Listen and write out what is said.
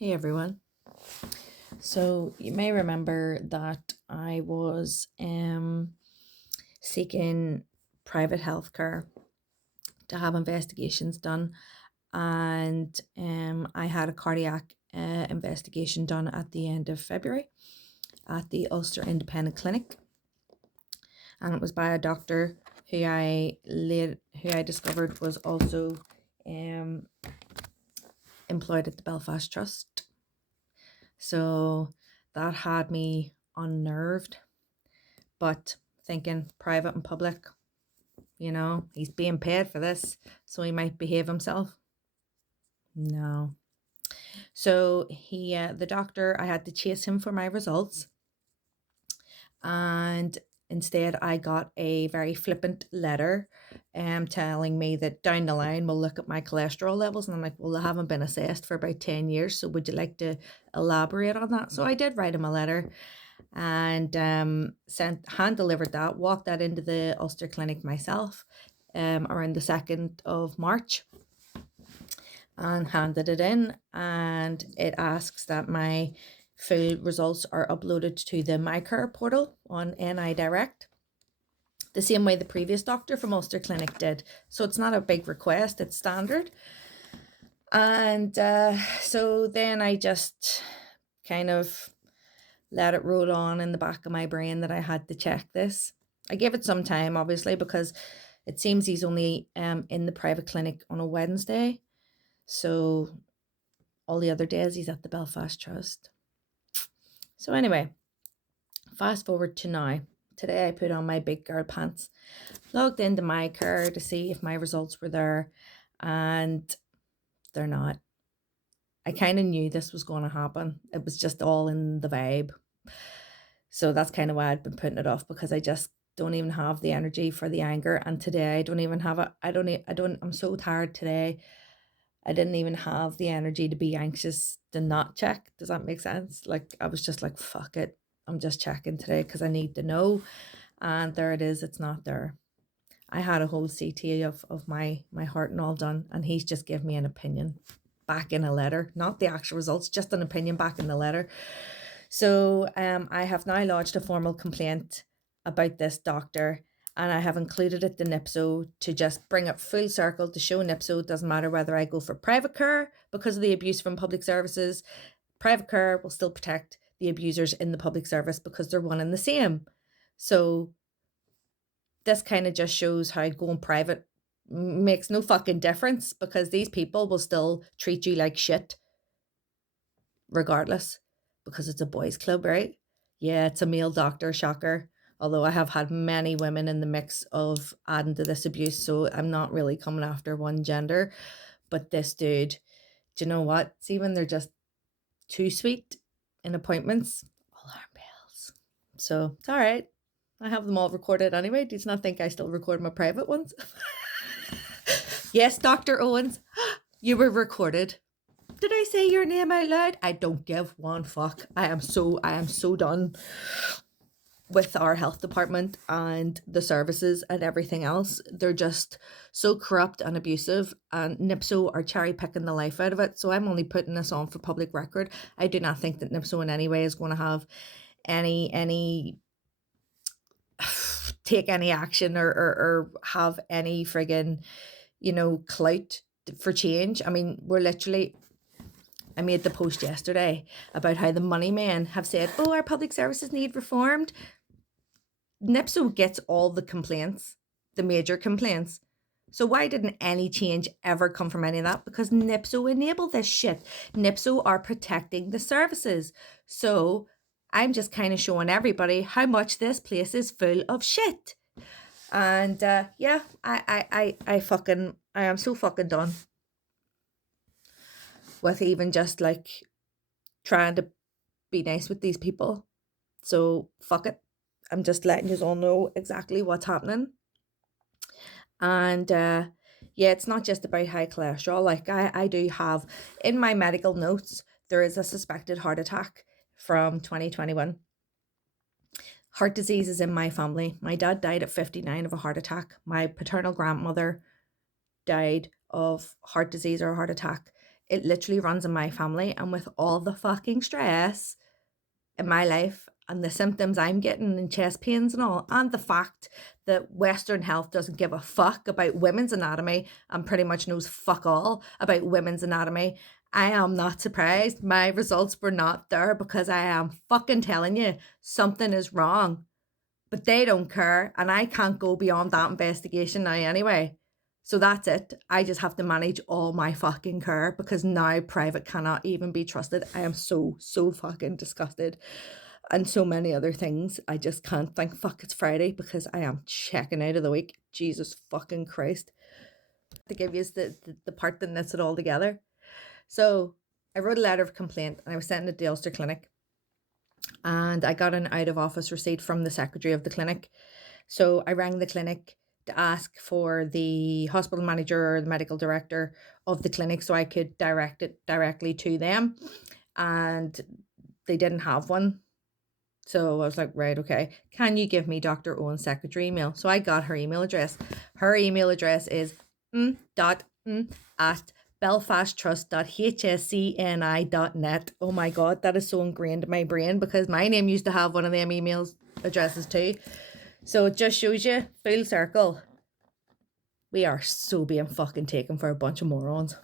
Hey everyone. So you may remember that I was seeking private healthcare to have investigations done, and I had a cardiac investigation done at the end of February at the Ulster Independent Clinic, and it was by a doctor who I discovered was also um, employed at the Belfast Trust. So that had me unnerved, but thinking private and public, he's being paid for this, so he might behave himself. No. So the doctor, I had to chase him for my results, and instead I got a very flippant letter telling me that down the line we'll look at my cholesterol levels. And I'm like, well, they haven't been assessed for about 10 years. So would you like to elaborate on that? So I did write him a letter and sent hand delivered that, walked that into the Ulster Clinic myself around the 2nd of March and handed it in. And it asks that my full results are uploaded to the MyCare portal on NI Direct, the same way the previous doctor from Ulster Clinic did. So it's not a big request, it's standard. And so then I just kind of let it roll on in the back of my brain that I had to check this. I gave it some time, obviously, because it seems he's only in the private clinic on a Wednesday. So all the other days he's at the Belfast Trust. So anyway, fast forward to now. Today I put on my big girl pants, logged into my car to see if my results were there, and they're not. I kind of knew this was going to happen. It was just all in the vibe. So that's kind of why I'd been putting it off, because I just don't even have the energy for the anger. And today I don't even have it. I'm so tired today. I didn't even have the energy to be anxious to not check. Does that make sense? Like, I was just like, fuck it. I'm just checking today because I need to know. And there it is. It's not there. I had a whole CT of my heart and all done. And he's just given me an opinion back in a letter, not the actual results, just an opinion back in the letter. So I have now lodged a formal complaint about this doctor, and I have included it to NIPSO to just bring it full circle to show NIPSO it doesn't matter whether I go for private care because of the abuse from public services. Private care will still protect the abusers in the public service because they're one and the same. So this kind of just shows how going private makes no fucking difference, because these people will still treat you like shit regardless, because it's a boys' club, right? Yeah, it's a male doctor, shocker. Although I have had many women in the mix of adding to this abuse, so I'm not really coming after one gender. But this dude, do you know what? See, when they're just too sweet in appointments, alarm bells. So it's all right. I have them all recorded anyway. Do you not think I still record my private ones? Yes, Dr. Owens, you were recorded. Did I say your name out loud? I don't give one fuck. I am so done with our health department and the services and everything else. They're just so corrupt and abusive, and NIPSO are cherry picking the life out of it. So I'm only putting this on for public record. I do not think that NIPSO in any way is going to have any take any action, or have any friggin' clout for change. I mean, we're literally, I made the post yesterday about how the money men have said, oh, our public services need reformed. NIPSO gets all the complaints, the major complaints. So why didn't any change ever come from any of that? Because NIPSO enabled this shit. NIPSO are protecting the services. So I'm just kind of showing everybody how much this place is full of shit. And yeah, I am so fucking done with even just like trying to be nice with these people. So fuck it. I'm just letting you all know exactly what's happening. And yeah, it's not just about high cholesterol. Like I do have in my medical notes, there is a suspected heart attack from 2021. Heart disease is in my family. My dad died at 59 of a heart attack. My paternal grandmother died of heart disease or a heart attack It literally runs in my family, and with all the fucking stress in my life and the symptoms I'm getting and chest pains and all, and the fact that Western health doesn't give a fuck about women's anatomy and pretty much knows fuck all about women's anatomy, I am not surprised. My results were not there because I am fucking telling you something is wrong. But they don't care, and I can't go beyond that investigation now anyway. So that's it. I just have to manage all my fucking care because now private cannot even be trusted. I am so fucking disgusted. And so many other things. I just can't. Thank fuck it's Friday because I am checking out of the week. Jesus fucking Christ. To give you the part that knits it all together. So I wrote a letter of complaint and I was sent it to the Ulster Clinic. And I got an out of office receipt from the secretary of the clinic. So I rang the clinic to ask for the hospital manager or the medical director of the clinic so I could direct it directly to them. And they didn't have one. So I was like, right, okay. Can you give me Dr. Owen's secretary email? So I got her email address. Her email address is at belfasttrust.hscni.net. Oh my God, that is so ingrained in my brain because my name used to have one of them emails addresses too. So it just shows you, full circle. We are so being fucking taken for a bunch of morons.